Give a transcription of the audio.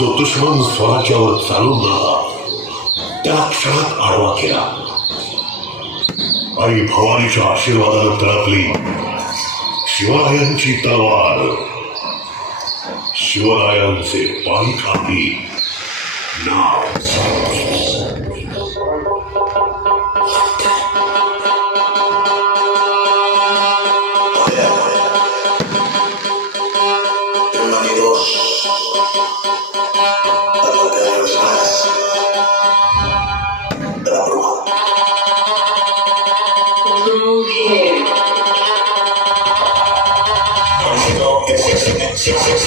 जो स्वराज्यावर चालून राहा. त्या क्षणात आडवा केला. आणि भवानीच्या आशीर्वादानं तळपली शिवरायांची तलवार. शिवरायांचे पाणखाती नाव Bienvenidos tergoda oleh mas dalam rumah. Let's